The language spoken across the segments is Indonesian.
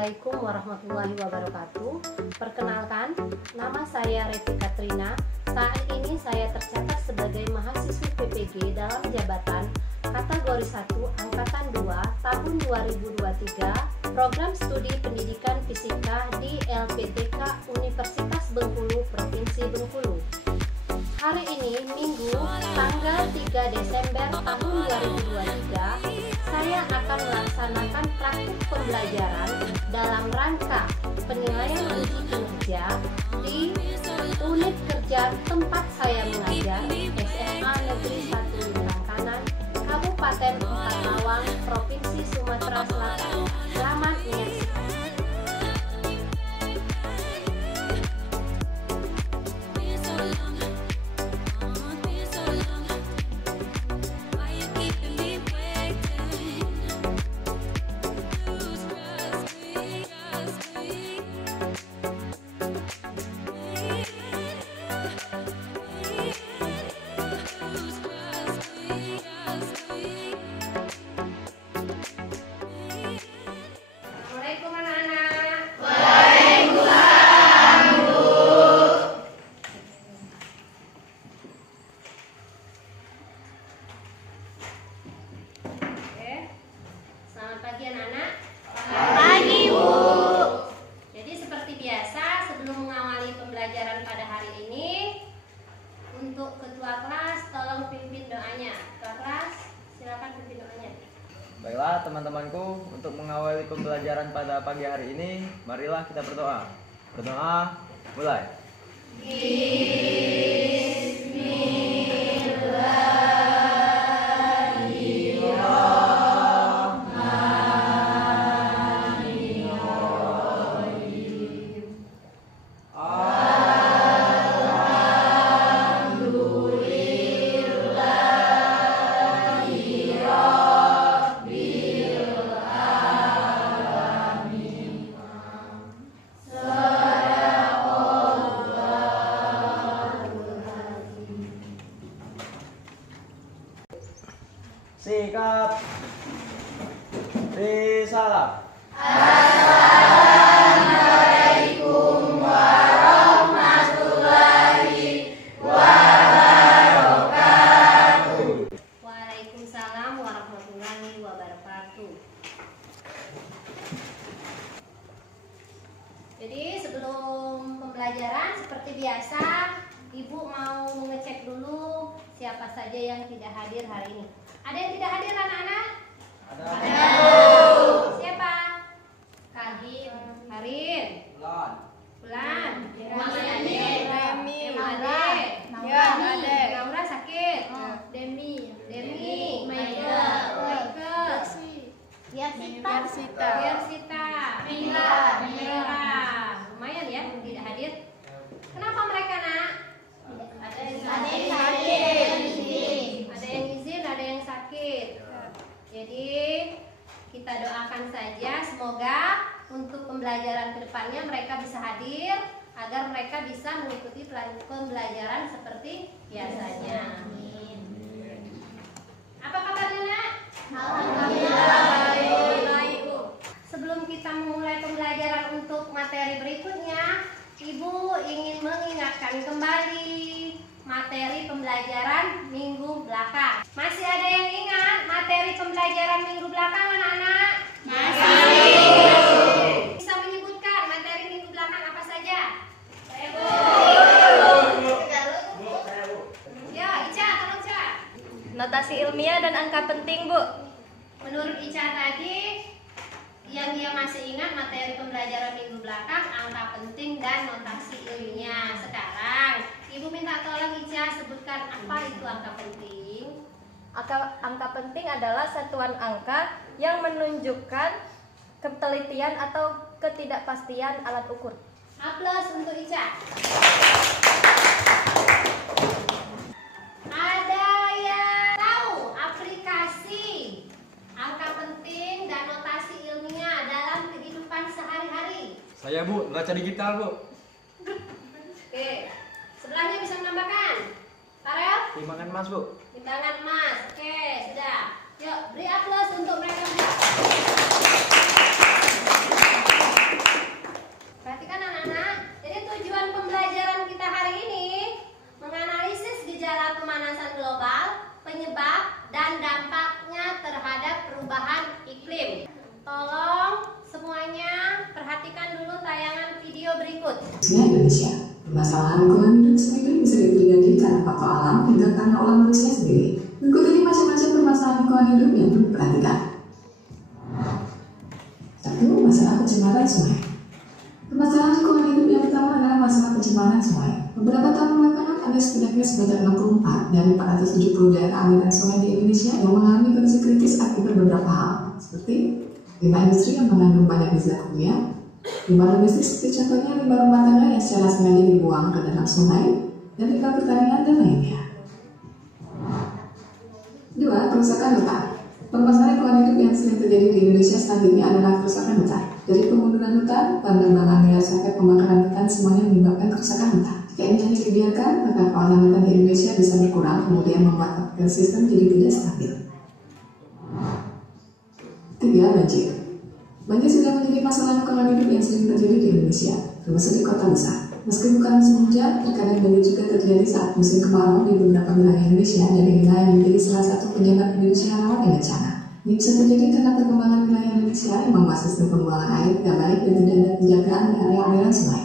Assalamualaikum warahmatullahi wabarakatuh. Perkenalkan, nama saya Revi Katrina. Saat ini saya tercatat sebagai mahasiswi PPG dalam jabatan kategori 1 Angkatan 2 tahun 2023, program studi pendidikan fisika di LPTK Universitas Bengkulu, Provinsi Bengkulu. Hari ini Minggu tanggal 3 Desember tahun 2023, saya akan melaksanakan praktik pembelajaran dalam rangka penilaian uji kinerja di unit kerja tempat saya mengajar SMA Negeri 1 Lintang Kanan, Kabupaten Empat Lawang, Provinsi Sumatera Selatan. Selamat menyaksikan. Pagi anak-anak. Pagi, Bu. Jadi seperti biasa, sebelum mengawali pembelajaran pada hari ini, untuk ketua kelas tolong pimpin doanya. Ketua kelas, silakan pimpin doanya. Baiklah teman-temanku, untuk mengawali pembelajaran pada pagi hari ini, marilah kita berdoa. Berdoa, mulai. Sikap. Risalah. Assalamualaikum warahmatullahi wabarakatuh. Waalaikumsalam warahmatullahi wabarakatuh. Jadi sebelum pembelajaran seperti biasa, Ibu mau mengecek dulu siapa saja yang tidak hadir hari ini. Ada yang tidak hadir anak-anak? Ada. Siapa? Karin. Karin. Bulan. Remi. Naura sakit. Demi. Michael. Yersita. Mila. Lumayan ya tidak hadir. Kenapa mereka nak? Ada yang izin, ada yang sakit. Jadi kita doakan saja semoga untuk pembelajaran kedepannya mereka bisa hadir agar mereka bisa mengikuti pembelajaran seperti biasanya. Apa kabarnya nak? Baik. Sebelum kita memulai pembelajaran untuk materi berikutnya, Ibu ingin mengingatkan kembali materi pembelajaran minggu belakang. Masih ada yang ingat materi pembelajaran minggu belakang anak-anak? Masih. Bisa menyebutkan materi minggu belakang apa saja? Ya, Ica, tolong Ica. Notasi ilmiah dan angka penting, Bu. Menurut Ica tadi, yang dia masih ingat materi pembelajaran minggu belakang, angka penting dan notasi ilmiah. Sekarang Ibu minta tolong Ica sebutkan apa itu angka penting. Angka penting adalah satuan angka yang menunjukkan ketelitian atau ketidakpastian alat ukur. Aplaus untuk Ica. Ada yang tahu aplikasi angka penting dan notasi ilmiah dalam kehidupan sehari-hari? Saya, Bu, neraca digital, Bu. Oke. Sebelahnya bisa menambahkan. Farel? Timbangan emas, Bu. Timbangan emas. Oke, sudah. Yuk, beri aplaus untuk mereka. dan dampaknya terhadap perubahan iklim. Tolong semuanya perhatikan dulu tayangan video berikut. Indonesia, permasalahan lingkungan hidup sendiri bisa terjadi karena faktor alam hingga karena ulah manusia sendiri. Berikut ini macam-macam permasalahan lingkungan hidup yang perlu diperhatikan. 1. Masalah pencemaran sungai. Permasalahan lingkungan hidup yang pertama adalah masalah pencemaran sungai. Beberapa tahun belakangan ada setidaknya sebanyak 64 dari 470 daerah aliran sungai di Indonesia yang mengalami kondisi kritis akibat beberapa hal, seperti limbah industri yang mengandung banyak zat kimia, limbah domestik seperti contohnya limbah rumah tangga yang secara sengaja dibuang ke dalam sungai, dan limbah pertanian dan lainnya. 2. Kerusakan hutan. Permasalahan lingkungan hidup yang sering terjadi di Indonesia saat ini adalah kerusakan hutan. Dari pemunduran hutan, penebangan liar sampai pembakaran hutan semuanya menyebabkan kerusakan hutan. Jika ini hanya dibiarkan, maka kawasan hutan di Indonesia bisa berkurang, kemudian membuat ekosistem jadi tidak stabil. 3. Banjir. Banjir sudah menjadi masalah lingkungan hidup yang sering terjadi di Indonesia, termasuk di kota besar. Meski bukan musim hujan, terkadang banjir juga terjadi saat musim kemarau di beberapa wilayah Indonesia, dan inilah yang menjadi salah satu penyebab Indonesia rawan bencana. Ini bisa terjadi karena perkembangan wilayah Indonesia yang membuat sistem pembuangan air tidak baik dan tidak ada penjagaan di area aliran sungai.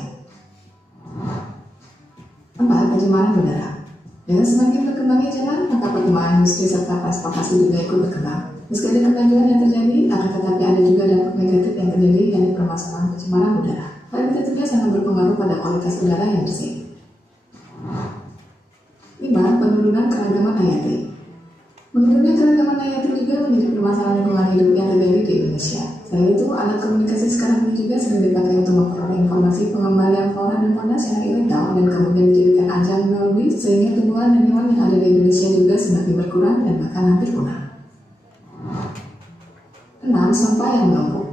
4. Pencemaran udara. Dengan semakin berkembangnya zaman, maka perkembangan industri serta transportasi juga ikut berkembang. Meski ada kemajuan yang terjadi, akan tetapi ada juga dampak negatif yang terjadi dari permasalahan pencemaran udara. Hal ini tentunya sangat berpengaruh pada kualitas udara yang bersih. 5. Penurunan keragaman hayati. Menurunnya keragaman hayati juga menjadi permasalahan lingkungan hidup yang terjadi di Indonesia. Selain itu, alat komunikasi sekarang ini juga sering dipakai untuk memperoleh informasi pengembalian flora dan fauna secara ilegal dan kemudian dijadikan ajang jual beli, sehingga tumbuhan dan hewan yang ada di Indonesia juga semakin berkurang dan bahkan hampir punah. 6. Sampah yang menumpuk.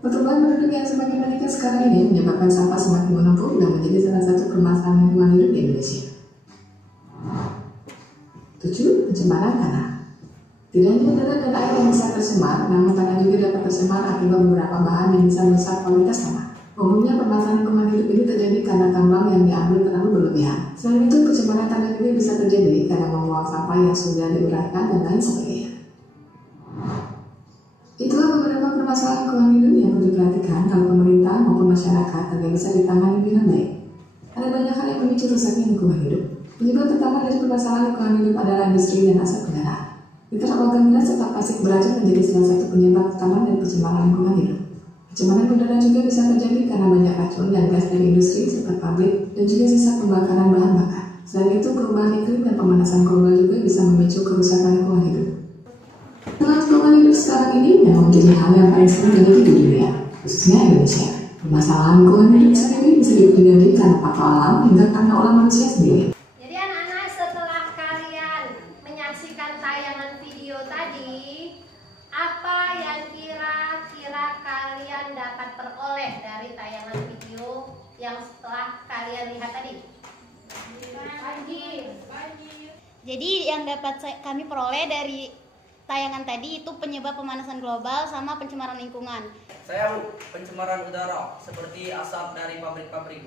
Pertumbuhan penduduk yang semakin meningkat sekarang ini menyebabkan sampah semakin menumpuk dan menjadi salah satu permasalahan lingkungan hidup di Indonesia. 7. Pencemaran tanah. Tidak hanya udara dan air yang bisa tercemar, namun tanah juga dapat tercemar akibat beberapa bahan yang bisa merusak kualitas tanah. Umumnya permasalahan lingkungan hidup ini terjadi karena tambang yang diambil terlalu berlebihan. Selain itu, pencemaran tanah juga bisa terjadi karena membuang sampah yang sudah diuraikan dan lain sebagainya. Itulah beberapa permasalahan lingkungan hidup yang perlu diperhatikan kalau pemerintah maupun masyarakat agar bisa ditangani dengan baik. Ada banyak hal yang memicu rusaknya lingkungan hidup. Penyebab pertama dari permasalahan lingkungan hidup adalah industri dan asap kendaraan. Nitrogen gas serta plastik beracun menjadi salah satu penyebab utama dari pencemaran lingkungan hidup. Pencemaran udara juga bisa terjadi karena banyak racun dan gas dari industri serta pabrik dan juga sisa pembakaran bahan bakar. Selain itu, perubahan iklim dan pemanasan global juga bisa memicu kerusakan lingkungan hidup. Lingkungan hidup sekarang ini memang menjadi hal yang paling sering terjadi di dunia, khususnya Indonesia. Permasalahan lingkungan hidup sendiri bisa terjadi karena faktor alam hingga karena ulah manusia sendiri. Jadi anak-anak, setelah kalian menyaksikan tayangan video tadi, apa yang kira-kira kalian dapat peroleh dari tayangan video yang setelah kalian lihat tadi? Jadi yang dapat kami peroleh dari tayangan tadi itu penyebab pemanasan global sama pencemaran lingkungan. Saya pencemaran udara seperti asap dari pabrik-pabrik.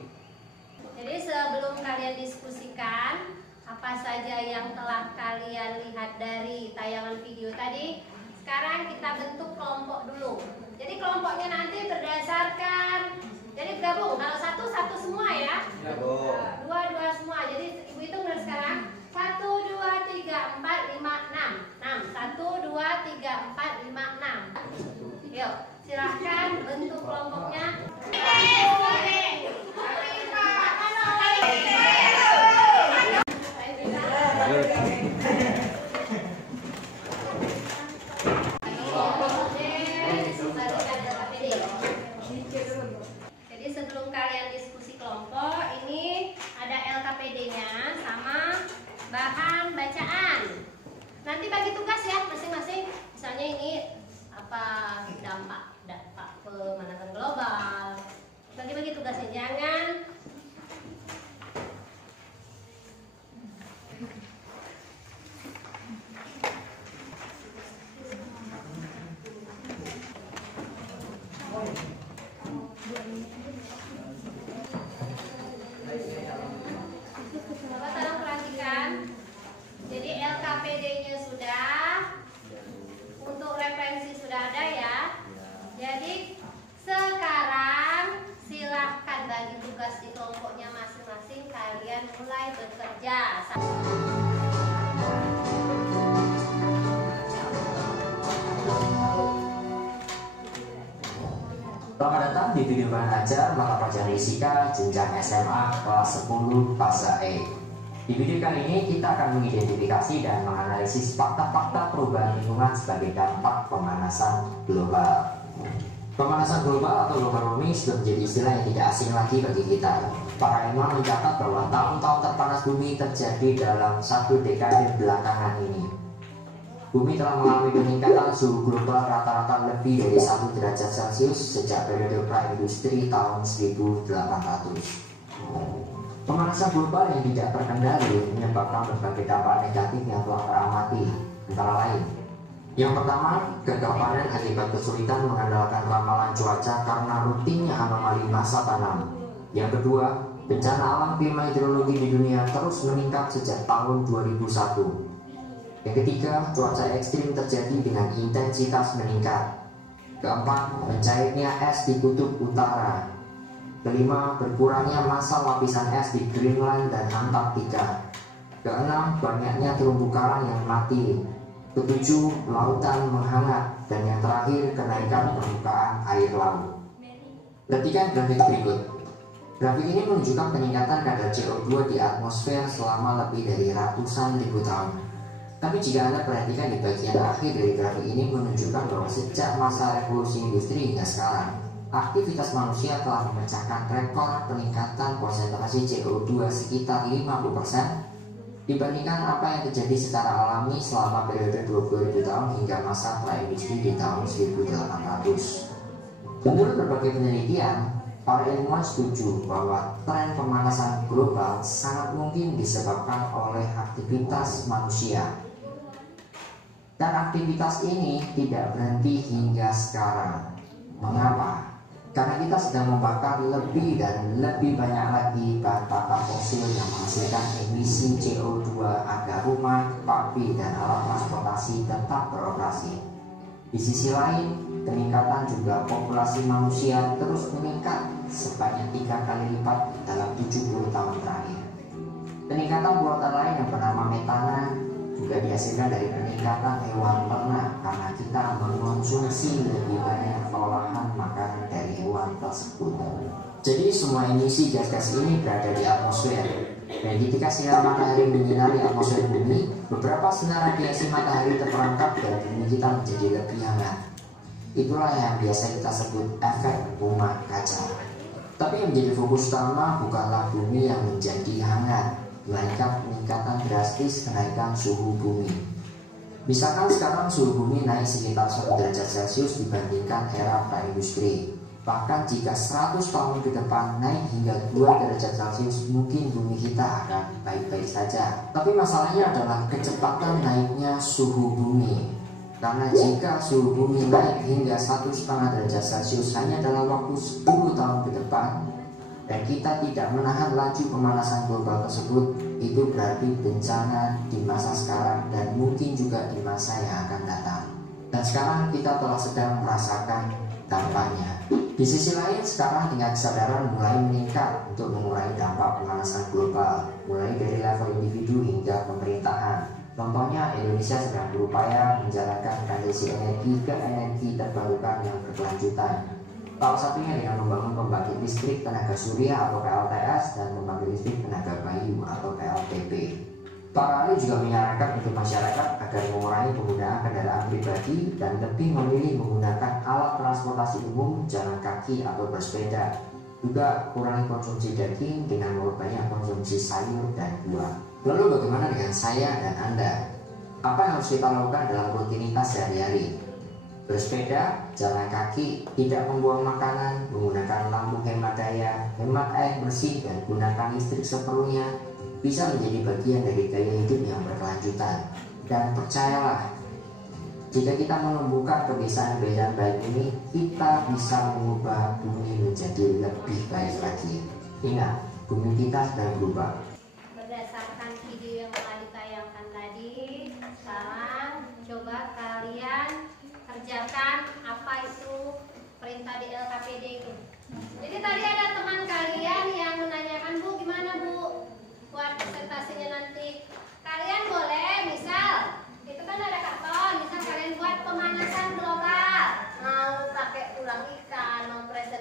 Jadi sebelum kalian diskusikan apa saja yang telah kalian lihat dari tayangan video tadi, sekarang kita bentuk kelompok dulu. Jadi kelompoknya nanti berdasarkan, jadi gabung, kalau satu semua ya, dua semua. Jadi ibu hitung dari sekarang, 1, 2, 3, 4, 5, 6. 1, 2, 3, 4, 5, 6. Yuk, silahkan bentuk kelompoknya. Jadi sebelum kalian diskusi kelompok, ini ada LKPD-nya sama bahan bacaan. Nanti bagi tugas ya masing-masing. Misalnya ini Selamat datang di video bahan ajar mata pelajaran fisika jenjang SMA kelas 10 fase E. Di video kali ini kita akan mengidentifikasi dan menganalisis fakta-fakta perubahan lingkungan sebagai dampak pemanasan global. Pemanasan global atau global warming sudah menjadi istilah yang tidak asing lagi bagi kita. Para ilmuwan mencatat bahwa tahun-tahun terpanas bumi terjadi dalam 1 dekade belakangan ini. Bumi telah mengalami peningkatan suhu global rata-rata lebih dari 1 derajat Celcius sejak periode pra-industri tahun 1800. Pemanasan global yang tidak terkendali menyebabkan berbagai dampak negatif yang telah teramati, antara lain: yang pertama, gagal panen akibat kesulitan mengandalkan ramalan cuaca karena rutinnya anomali masa tanam. Yang kedua, bencana alam klima hidrologi di dunia terus meningkat sejak tahun 2001. Yang ketiga, cuaca ekstrim terjadi dengan intensitas meningkat. Keempat, mencairnya es di kutub utara. Kelima, berkurangnya massa lapisan es di Greenland dan Antartika. Keenam, banyaknya terumbu karang yang mati. Ketujuh, lautan menghangat. Dan yang terakhir, kenaikan permukaan air laut. Perhatikan grafik berikut. Grafik ini menunjukkan peningkatan kadar CO2 di atmosfer selama lebih dari ratusan ribu tahun. Tapi jika Anda perhatikan di bagian akhir dari grafik ini menunjukkan bahwa sejak masa revolusi industri hingga sekarang, aktivitas manusia telah memecahkan rekor peningkatan konsentrasi CO2 sekitar 50% dibandingkan apa yang terjadi secara alami selama periode 20.000 tahun hingga masa pra-industri di tahun 1800. Menurut berbagai penelitian, para ilmuwan setuju bahwa tren pemanasan global sangat mungkin disebabkan oleh aktivitas manusia. Dan aktivitas ini tidak berhenti hingga sekarang. Mengapa? Karena kita sedang membakar lebih dan lebih banyak lagi bahan bakar fosil yang menghasilkan emisi CO2 agar rumah, pabrik, dan alat transportasi tetap beroperasi. Di sisi lain, peningkatan juga populasi manusia terus meningkat sebanyak 3 kali lipat dalam 70 tahun terakhir. Peningkatan buatan lain yang bernama metana juga dihasilkan dari peningkatan hewan ternak karena kita mengonsumsi lebih banyak olahan makanan dari hewan tersebut. Jadi semua emisi gas-gas ini berada di atmosfer. Dan ketika sinar matahari menyinari atmosfer bumi, beberapa sinar radiasi matahari terperangkap dan bumi kita menjadi lebih hangat. Itulah yang biasa kita sebut efek rumah kaca. Tapi yang menjadi fokus utama bukanlah bumi yang menjadi hangat, melainkan peningkatan drastis kenaikan suhu bumi. Misalkan sekarang suhu bumi naik sekitar 1 derajat Celcius dibandingkan era pra-industri. Bahkan jika 100 tahun ke depan naik hingga 2 derajat Celcius, mungkin bumi kita akan baik-baik saja. Tapi masalahnya adalah kecepatan naiknya suhu bumi. Karena jika suhu bumi naik hingga 1,5 derajat Celcius hanya dalam waktu 10 tahun ke depan, dan kita tidak menahan laju pemanasan global tersebut, itu berarti bencana di masa sekarang dan mungkin juga di masa yang akan datang. Dan sekarang kita telah sedang merasakan dampaknya. Di sisi lain, sekarang tingkat kesadaran mulai meningkat untuk mengurangi dampak pemanasan global, mulai dari level individu hingga pemerintahan. Contohnya, Indonesia sedang berupaya menjalankan transisi energi ke energi terbarukan yang berkelanjutan. Salah satunya dengan membangun pembangkit listrik tenaga surya atau PLTS dan pembangkit listrik tenaga bayu atau PLTB. Para ahli juga menyarankan untuk masyarakat agar mengurangi penggunaan kendaraan pribadi dan lebih memilih menggunakan alat transportasi umum, jalan kaki atau bersepeda. Juga kurangi konsumsi daging dengan memperbanyak konsumsi sayur dan buah. Lalu bagaimana dengan saya dan Anda? Apa yang harus kita lakukan dalam rutinitas sehari-hari? Bersepeda, jalan kaki, tidak membuang makanan, menggunakan lampu hemat daya, hemat air bersih, dan gunakan listrik seperlunya bisa menjadi bagian dari gaya hidup yang berkelanjutan. Dan percayalah, jika kita menumbuhkan kebiasaan-kebiasaan baik ini, kita bisa mengubah bumi menjadi lebih baik lagi. Ingat, bumi kita sedang berubah. Berdasarkan video yang telah ditayangkan tadi, sekarang coba kalian kerjakan apa itu perintah di LKPD itu. Jadi tadi ada teman kalian yang menanyakan, Bu, gimana Bu buat presentasinya nanti? Kalian boleh misal itu kan ada karton, misal kalian buat pemanasan global, mau pakai tulang ikan, mau presentasi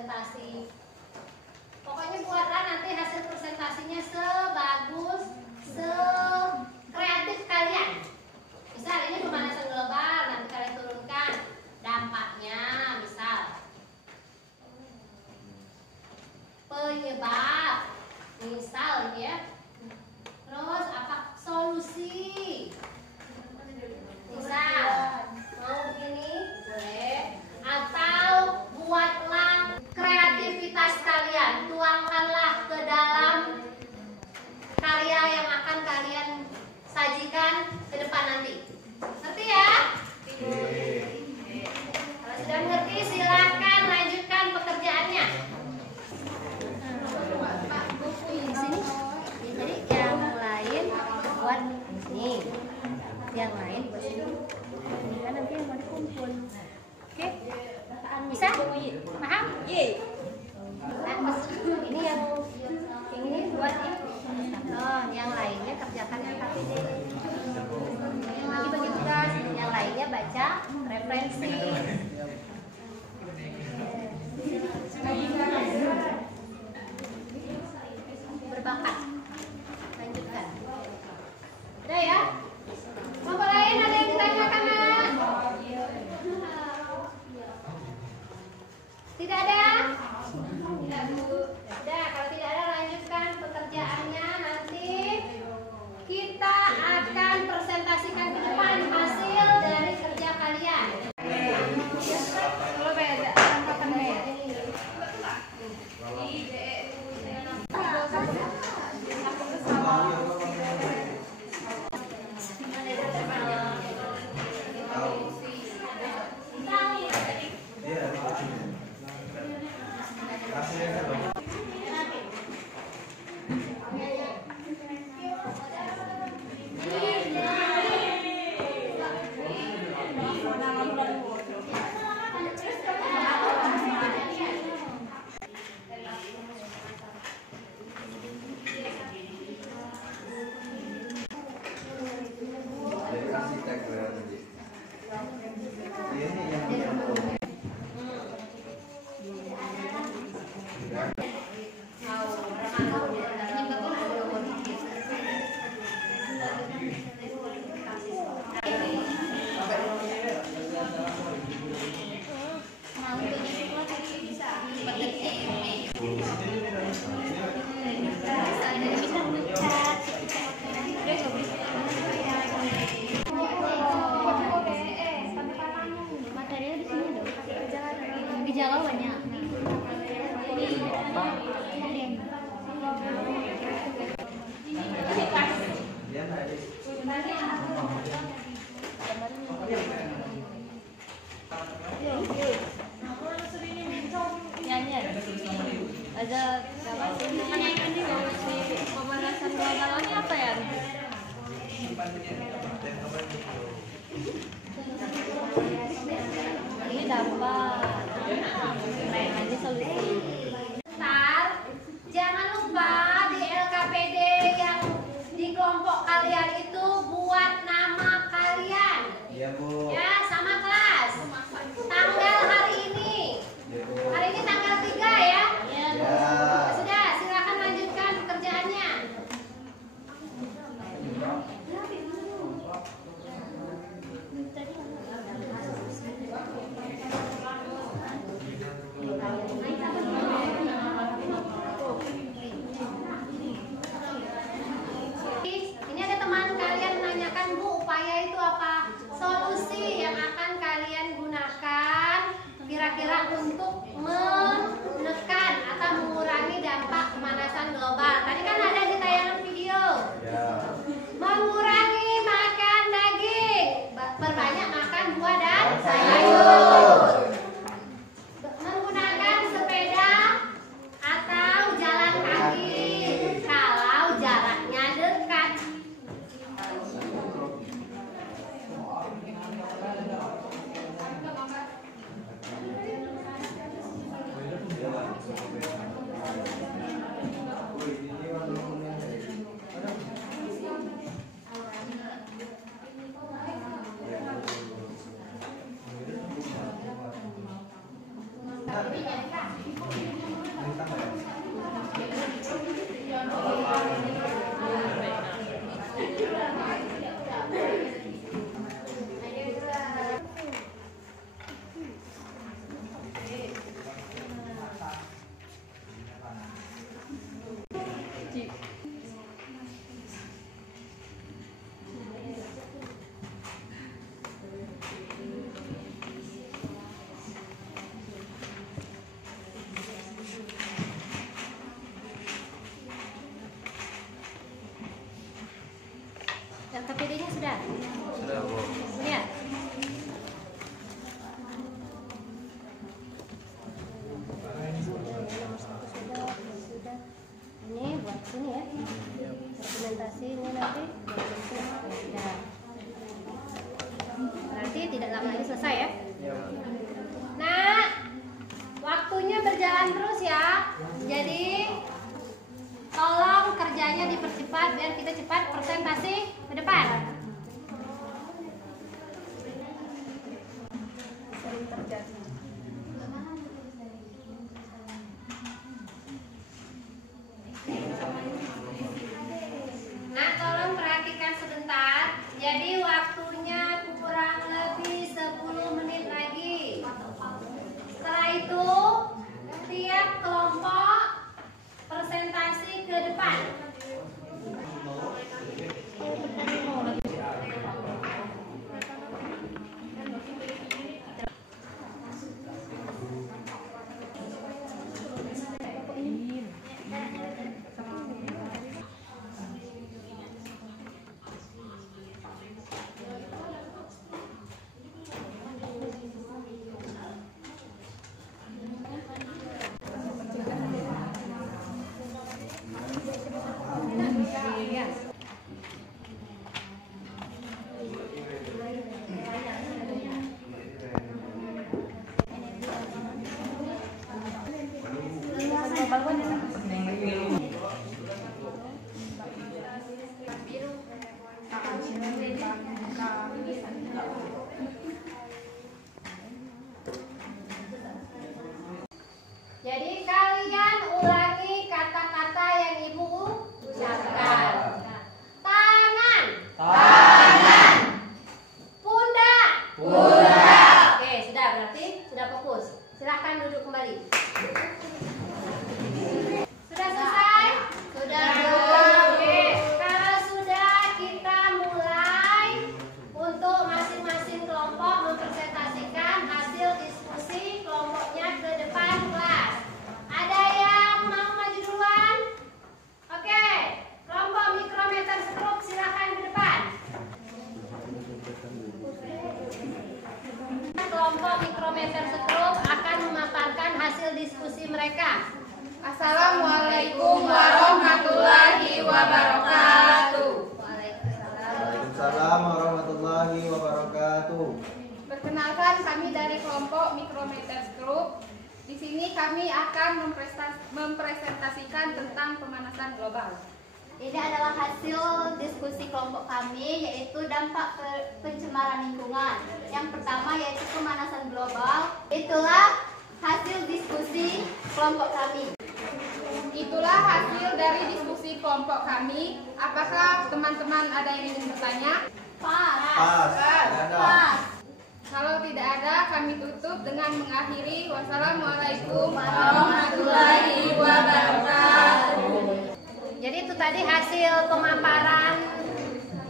Oke? Bisa? Paham? Nah, ini yang ini buat ya. Oh, yang lainnya kerjakan LKPD. Bagi-bagi tugas, yang lainnya baca referensi. Berbakat. Lanjutkan. Udah ya? Kelompok lain ada yang ditanyakan, Nak? Tidak ada? Tidak, Bu. Sudah, kalau tidak ada lanjutkan pekerjaannya. Nanti kita akan presentasikan ke depan hasil dari kerja kalian. Kalau beda, angkatan beda. Gejala banyak. Nyanyi. Ada pemanasan global ini apa ya? Ini dapat. Main aja solusi. Ntar, jangan lupa di LKPD yang di kelompok kalian itu buat nama kalian. Iya, Bu. Ya, sama kelas. Tanggal hari ini. Hari ini tanggal 3 ya? Ya. Sudah, silakan lanjutkan pekerjaannya. Ini ada teman kalian menanyakan, Bu, upaya itu apa? Solusi yang akan kalian gunakan kira-kira untuk menekan atau mengurangi dampak pemanasan global. Tadi kan ada di tayangan video. Ya. Mengurangi makan daging, perbanyak makan buah dan sayur. Menggunakan sepeda atau jalan kaki kalau jaraknya dekat. LKPD-nya sudah? Sudah, Bu. Ya. Ini buat sini ya. Dokumentasi ini nanti. Nah. Berarti tidak lama lagi selesai ya? Iya, Bu. waktunya berjalan terus ya. Jadi tolong kerjanya dipercepat biar kita cepat presentasi ke depan. Nah, tolong perhatikan sebentar. Jadi waktunya kurang lebih 10 menit lagi. Setelah itu, tiap kelompok presentasi ke depan. Jadi kalian ulangi kata-kata yang Ibu ucapkan. Tangan. Tangan. Pundak. Pundak. Oke, sudah berarti sudah fokus. Silahkan duduk kembali. Sudah selesai? Sudah. Oke, kalau sudah kita mulai untuk masing-masing kelompok mempresentasikan hasil diskusi kelompoknya ke depan kelas. Ada yang mau maju duluan? Oke, kelompok mikrometer skrup silakan ke depan. Kelompok mikrometer skrup akan memaparkan hasil diskusi mereka. Assalamualaikum warahmatullahi wabarakatuh. Waalaikumsalam warahmatullahi wabarakatuh. Perkenalkan, kami dari kelompok mikrometer skrup. Di sini kami akan mempresentasikan tentang pemanasan global. Ini adalah hasil diskusi kelompok kami, yaitu dampak pencemaran lingkungan. Yang pertama yaitu pemanasan global. Itulah hasil diskusi kelompok kami. Itulah hasil dari diskusi kelompok kami. Apakah teman-teman ada yang ingin bertanya? Pas. Kalau tidak ada, kami tutup dengan mengakhiri. Wassalamualaikum warahmatullahi wabarakatuh. Jadi itu tadi hasil pemaparan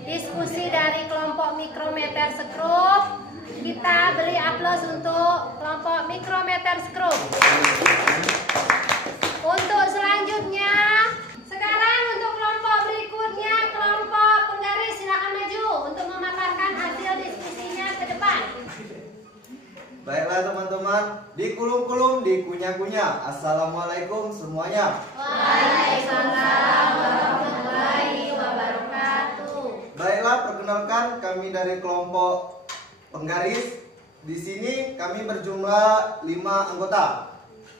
diskusi dari kelompok mikrometer skrup. Kita beri aplaus untuk kelompok mikrometer skrup. Untuk selanjutnya, sekarang untuk kelompok berikutnya, kelompok penggaris, silakan maju untuk memaparkan hasil diskusinya ke depan. Baiklah teman-teman, dikulum-kulum, dikunyah-kunyah. Assalamualaikum semuanya. Waalaikumsalam warahmatullahi wabarakatuh. Baiklah, perkenalkan kami dari kelompok penggaris. Di sini kami berjumlah 5 anggota.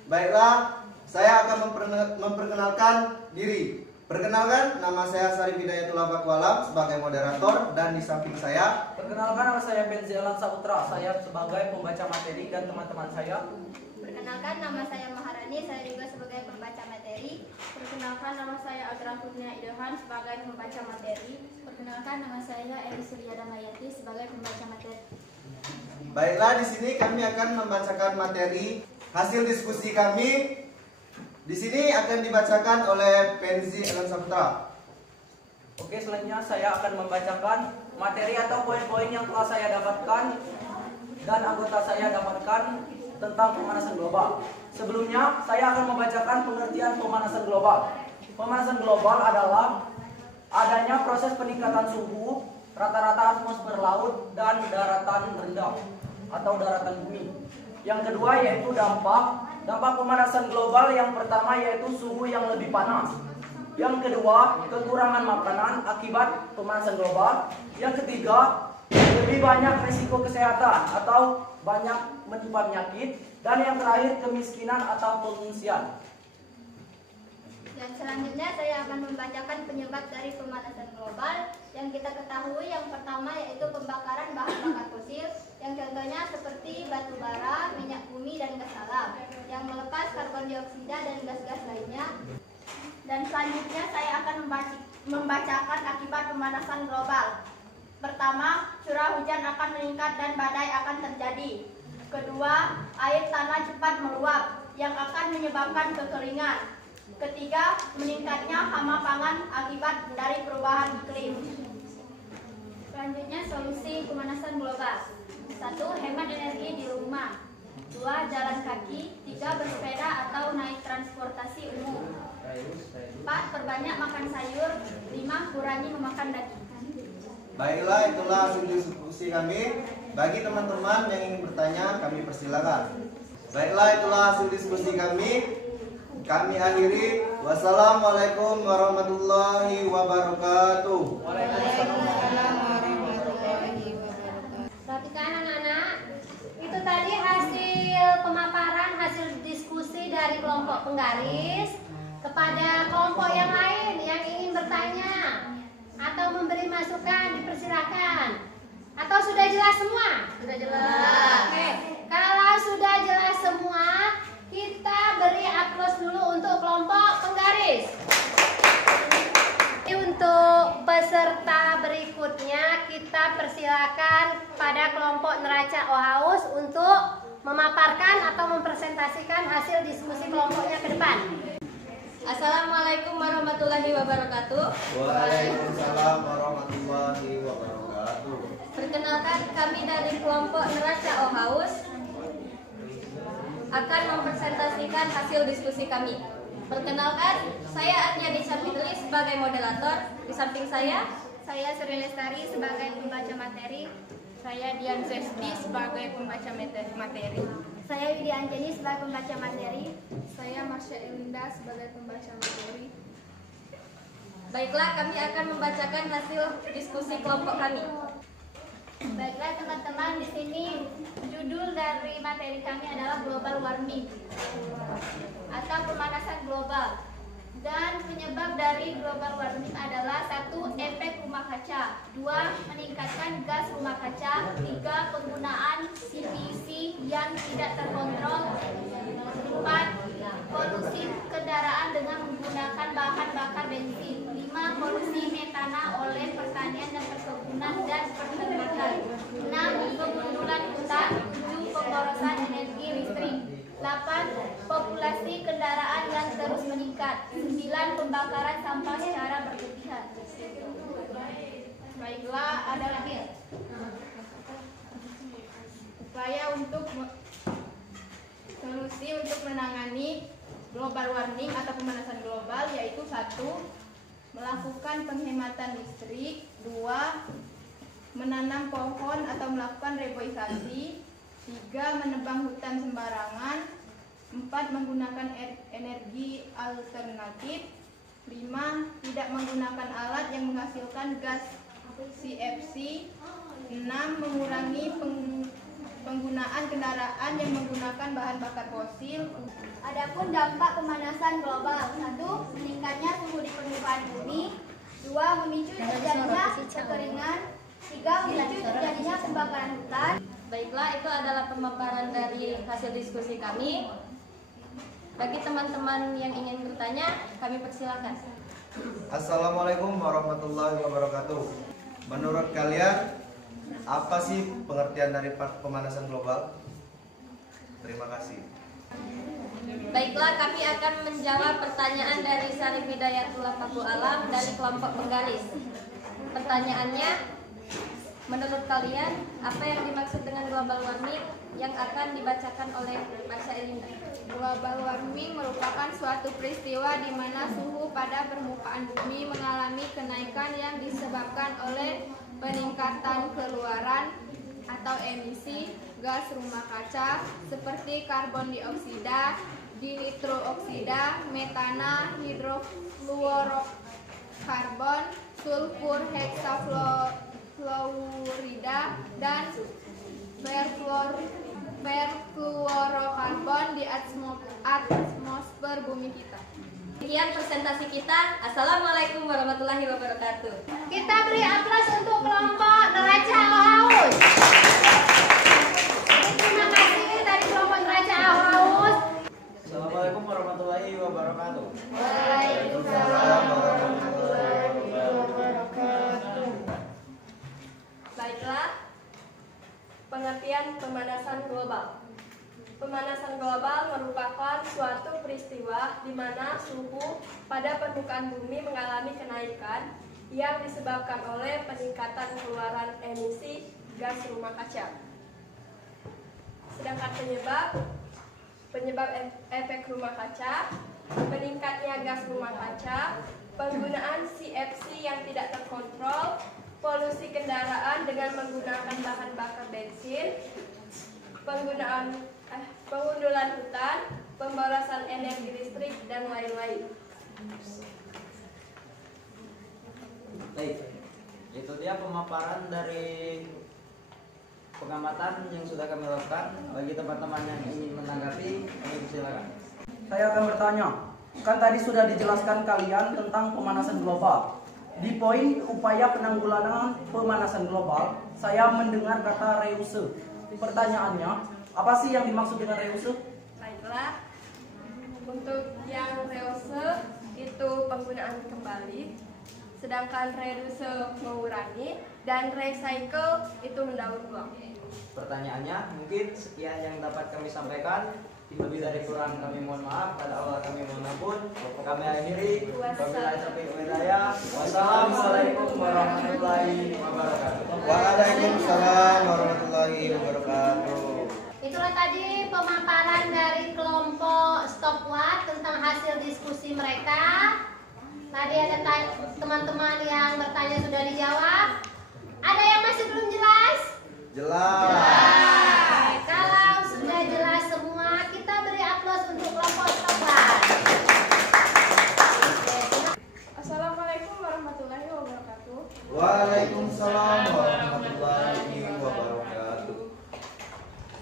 Baiklah, saya akan memperkenalkan diri. Perkenalkan, nama saya Sarif Hidayatullah Bakwalam sebagai moderator, dan di samping saya. Perkenalkan, nama saya Benzi Alan Saputra. Saya sebagai pembaca materi dan teman-teman saya. Perkenalkan, nama saya Maharani, saya juga sebagai pembaca materi. Perkenalkan, nama saya Agra Kurnia Idohan sebagai pembaca materi. Perkenalkan, nama saya Eli Suryada Mayati sebagai pembaca materi. Baiklah, di sini kami akan membacakan materi hasil diskusi kami. Di sini akan dibacakan oleh Benzi Alan Saputra. Oke, selanjutnya saya akan membacakan materi atau poin-poin yang telah saya dapatkan dan anggota saya dapatkan tentang pemanasan global. Sebelumnya, saya akan membacakan pengertian pemanasan global. Pemanasan global adalah adanya proses peningkatan suhu rata-rata atmosfer laut dan daratan rendah atau daratan bumi. Yang kedua yaitu dampak pemanasan global. Yang pertama yaitu suhu yang lebih panas. Yang kedua, kekurangan makanan akibat pemanasan global. Yang ketiga, lebih banyak risiko kesehatan atau banyak menimpa penyakit, dan yang terakhir kemiskinan atau pengungsian. Dan selanjutnya saya akan membacakan penyebab dari pemanasan global. Yang kita ketahui yang pertama yaitu pembakaran bahan bakar fosil, yang contohnya seperti batu bara, minyak bumi, dan gas alam yang melepas karbon dioksida dan gas-gas lainnya. Dan selanjutnya saya akan membacakan akibat pemanasan global. Pertama, curah hujan akan meningkat dan badai akan terjadi. Kedua, air tanah cepat meluap yang akan menyebabkan kekeringan. Ketiga, meningkatnya hama pangan akibat dari perubahan iklim. Selanjutnya, solusi pemanasan global. 1. Hemat energi di rumah. 2. Jalan kaki. 3. Bersepeda atau naik transportasi umum. 4. Perbanyak makan sayur. 5. Kurangi memakan daging. Baiklah, itulah hasil diskusi kami. Bagi teman-teman yang ingin bertanya, kami persilakan. Baiklah, itulah hasil diskusi kami. Kami akhiri. Wassalamualaikum warahmatullahi wabarakatuh. Waalaikumsalam warahmatullahi wabarakatuh. Perhatikan anak-anak, itu tadi hasil pemaparan, hasil diskusi dari kelompok penggaris. Kepada kelompok yang lain yang ingin bertanya atau memberi masukan, dipersilakan. Atau sudah jelas semua? Sudah jelas. Oke, kalau sudah jelas semua, kita beri aplaus dulu untuk kelompok penggaris. Untuk peserta berikutnya, kita persilakan pada kelompok neraca OHAUS untuk memaparkan atau mempresentasikan hasil diskusi kelompoknya ke depan. Assalamualaikum warahmatullahi wabarakatuh. Waalaikumsalam warahmatullahi wabarakatuh. Perkenalkan, kami dari kelompok neraca OHAUS akan mempresentasikan hasil diskusi kami. Perkenalkan, saya Anya Nisapitri sebagai moderator. Di samping saya Sri Lestari sebagai pembaca materi. Saya Dian Zesti sebagai pembaca materi. Saya Widi Anjani sebagai pembaca materi. Saya Marsha Elinda sebagai pembaca materi. Baiklah, kami akan membacakan hasil diskusi kelompok kami. Baiklah teman-teman, di sini judul dari materi kami adalah global warming atau pemanasan global. Dan penyebab dari global warming adalah 1. Efek rumah kaca, 2. Meningkatkan gas rumah kaca, 3. Penggunaan CPC yang tidak terkontrol, 4. Polusi kendaraan dengan menggunakan bahan bakar bensin, 5. Polusi metana oleh pertanian dan perkebunan dan peternakan, 6. Pegundulan hutan, 7. Pemborosan energi listrik, 8. Populasi kendaraan yang terus meningkat, 9. Pembakaran sampah secara berlebihan. Baiklah, ada lagi. Upaya untuk solusi untuk menangani global warming atau pemanasan global yaitu 1. Melakukan penghematan listrik, 2. Menanam pohon atau melakukan reboisasi, 3. Menebang hutan sembarangan, 4. Menggunakan energi alternatif, 5. Tidak menggunakan alat yang menghasilkan gas CFC, 6. Mengurangi penggunaan kendaraan yang menggunakan bahan bakar fosil. Adapun dampak pemanasan global, 1. Meningkatnya suhu di permukaan bumi, 2. Memicu terjadinya kekeringan, 3. Memicu terjadinya pembakaran hutan. Baiklah, itu adalah pemaparan dari hasil diskusi kami. Bagi teman-teman yang ingin bertanya, kami persilakan. Assalamualaikum warahmatullahi wabarakatuh. Menurut kalian, apa sih pengertian dari pemanasan global? Terima kasih. Baiklah, kami akan menjawab pertanyaan dari Syarif Hidayatullah Paku Alam dari kelompok penggaris. Pertanyaannya, menurut kalian, apa yang dimaksud dengan global warming yang akan dibacakan oleh Marsha Elinda? Global warming merupakan suatu peristiwa di mana suhu pada permukaan bumi mengalami kenaikan yang disebabkan oleh peningkatan keluaran atau emisi gas rumah kaca seperti karbon dioksida, dihidrooksida, metana, hidrofluorokarbon, sulfur heksafluorida, fluorida, dan berfluorokarbon di atmosfer bumi kita. Sekian presentasi kita. Assalamualaikum warahmatullahi wabarakatuh. Kita beri aplaus untuk kelompok Neraca Haus. Terima kasih dari kelompok Neraca Haus. Assalamualaikum warahmatullahi wabarakatuh. Waalaikumsalam warahmatullahi wabarakatuh. Baiklah, pengertian pemanasan global. Pemanasan global merupakan suatu peristiwa di mana suhu pada permukaan bumi mengalami kenaikan yang disebabkan oleh peningkatan keluaran emisi gas rumah kaca. Sedangkan penyebab efek rumah kaca, meningkatnya gas rumah kaca, penggunaan CFC yang tidak terkontrol, polusi kendaraan dengan menggunakan bahan bakar bensin, pengundulan hutan, pemborosan energi listrik, dan lain-lain. Baik, itu dia pemaparan dari pengamatan yang sudah kami lakukan. Bagi teman-teman yang ingin menanggapi, kami silakan. Saya akan bertanya, kan tadi sudah dijelaskan kalian tentang pemanasan global. Di poin upaya penanggulangan pemanasan global, saya mendengar kata reuse. Pertanyaannya, apa sih yang dimaksud dengan reuse? Baiklah, untuk yang reuse itu penggunaan kembali, sedangkan reduce mengurangi, dan recycle itu mendaur ulang. Pertanyaannya, mungkin sekian yang dapat kami sampaikan. Lebih dari kurang kami mohon maaf, pada Allah kami mohon ampun. Kami akhiri. Wabillahi taufiq wal hidayah. Wassalamualaikum warahmatullahi wabarakatuh. Waalaikumsalam warahmatullahi wabarakatuh. Itulah tadi pemaparan dari kelompok Stopwatch tentang hasil diskusi mereka. Tadi ada teman-teman yang bertanya sudah dijawab. Ada yang masih belum jelas? Jelas. Kalau sudah jelas semua, kita beri aplaus untuk kelompok Stopwatch. Assalamualaikum warahmatullahi wabarakatuh. Waalaikumsalam warahmatullahi wabarakatuh.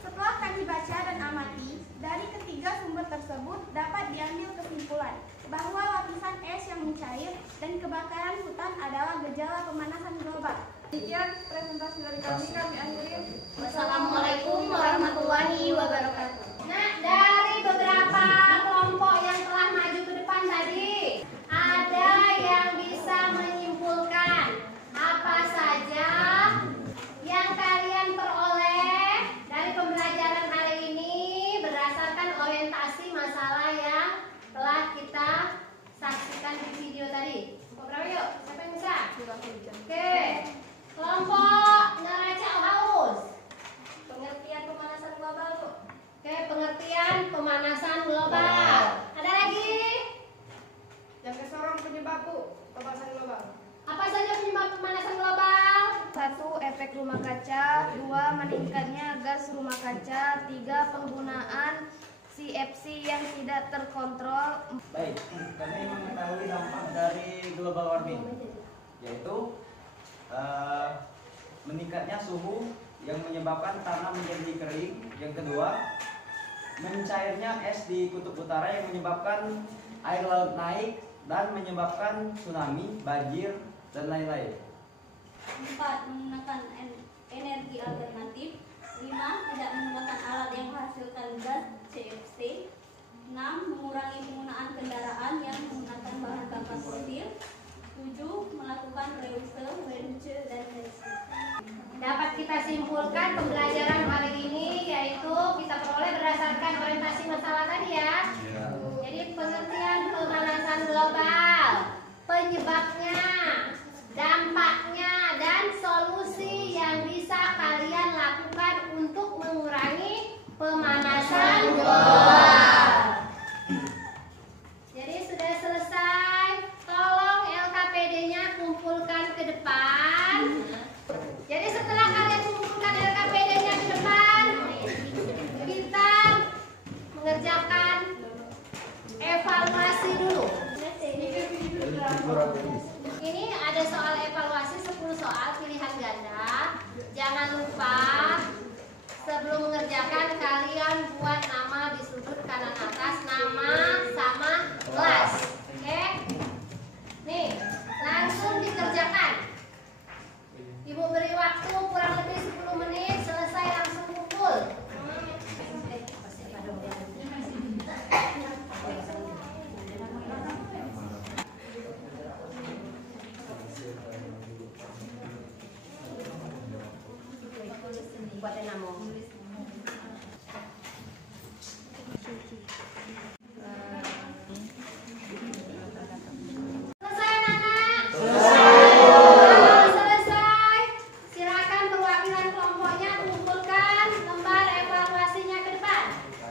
Setelah kami baca dan amati, dari ketiga sumber tersebut dapat diambil kesimpulan bahwa lapisan es yang mencair dan kebakaran hutan adalah gejala pemanasan global. Sekian presentasi dari kami akhiri. Wassalamualaikum warahmatullahi wabarakatuh. Nah, dari beberapa kelompok yang telah maju ke depan tadi, ada yang bisa menyimpulkan apa saja yang kalian peroleh dari pembelajaran hari ini berdasarkan orientasi masalah yang telah kita saksikan di video tadi. Berapa yuk? Siapa yang bisa? Oke. Kelompok Neraca Haus. Pengertian pemanasan global, Bu. Oke, pengertian pemanasan global. Ada lagi? Yang kesorong penyebab, Bu, pemanasan global. Apa saja penyebab pemanasan global? 1. Efek rumah kaca. 2. Meningkatnya gas rumah kaca. 3. Penggunaan CFC yang tidak terkontrol. Baik, kami mengetahui dampak dari global warming, yaitu meningkatnya suhu yang menyebabkan tanah menjadi kering. Yang kedua, mencairnya es di kutub utara yang menyebabkan air laut naik dan menyebabkan tsunami, banjir, dan lain-lain. 4. Menggunakan energi alternatif. 5. Tidak menggunakan alat yang menghasilkan gas CFC. 6. Mengurangi penggunaan kendaraan yang menggunakan bahan bakar fosil. 7. Melakukan reuse, dan recycle. Dapat kita simpulkan pembelajaran hari ini yaitu kita peroleh berdasarkan orientasi masalah tadi ya. Jadi pengertian pemanasan global, penyebabnya, dampaknya, dan solusi yang bisa kalian lakukan untuk mengurangi pemanasan global. Jadi sudah selesai. Tolong LKPD-nya kumpulkan ke depan. Jadi setelah kalian kumpulkan LKPD-nya ke depan, kita mengerjakan evaluasi dulu. Ini ada soal evaluasi 10 soal pilihan ganda. dikerjakan, kalian buat nama di sudut kanan atas, nama sama kelas. Oke? Nih, langsung dikerjakan. Ibu beri waktu kurang lebih 10 menit, selesai langsung kumpul. Buat namo. Selesai anak-anak? Selesai. Silakan perwakilan kelompoknya kumpulkan lembar evaluasinya ke depan.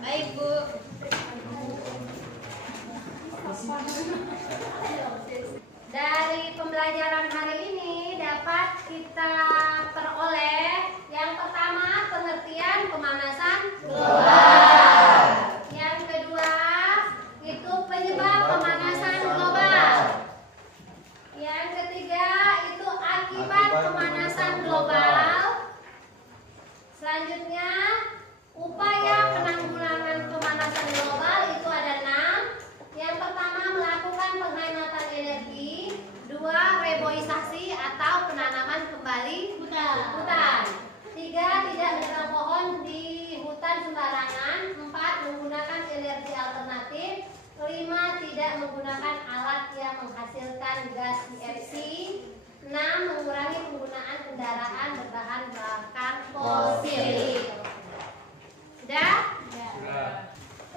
Baik, Bu. Dari pembelajaran hari ini dapat kita peroleh yang pertama pengertian pemanasan global. Yang kedua itu penyebab pemanasan global. Yang ketiga itu akibat pemanasan global. Selanjutnya upaya penanggulangan pemanasan global itu ada 6. Yang pertama melakukan penghematan energi. 2. Reboisasi atau penanaman kembali hutan. 3. Tidak menanam pohon di hutan sembarangan. 4. Menggunakan energi alternatif. 5. Tidak menggunakan alat yang menghasilkan gas CFC. 6. Mengurangi penggunaan kendaraan berbahan bakar fosil. Sudah?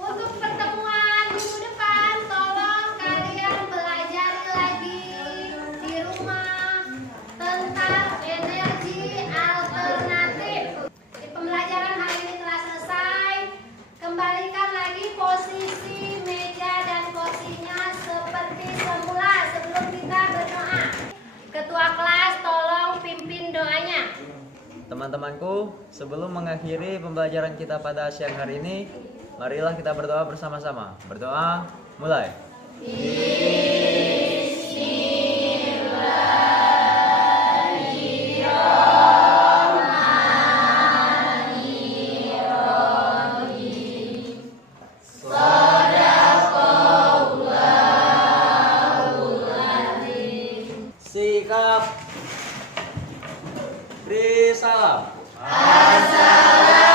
Untuk pertemuan minggu depan, tolong kalian pelajari lagi di rumah tentang energi alternatif. Pembelajaran hari ini telah selesai. Kembalikan lagi posisi meja dan kursinya seperti semula sebelum kita berdoa. Ketua kelas tolong pimpin doanya. Teman-temanku, sebelum mengakhiri pembelajaran kita pada siang hari ini, marilah kita berdoa bersama-sama. Berdoa, mulai. Sikap. Beri salam. Assalamualaikum.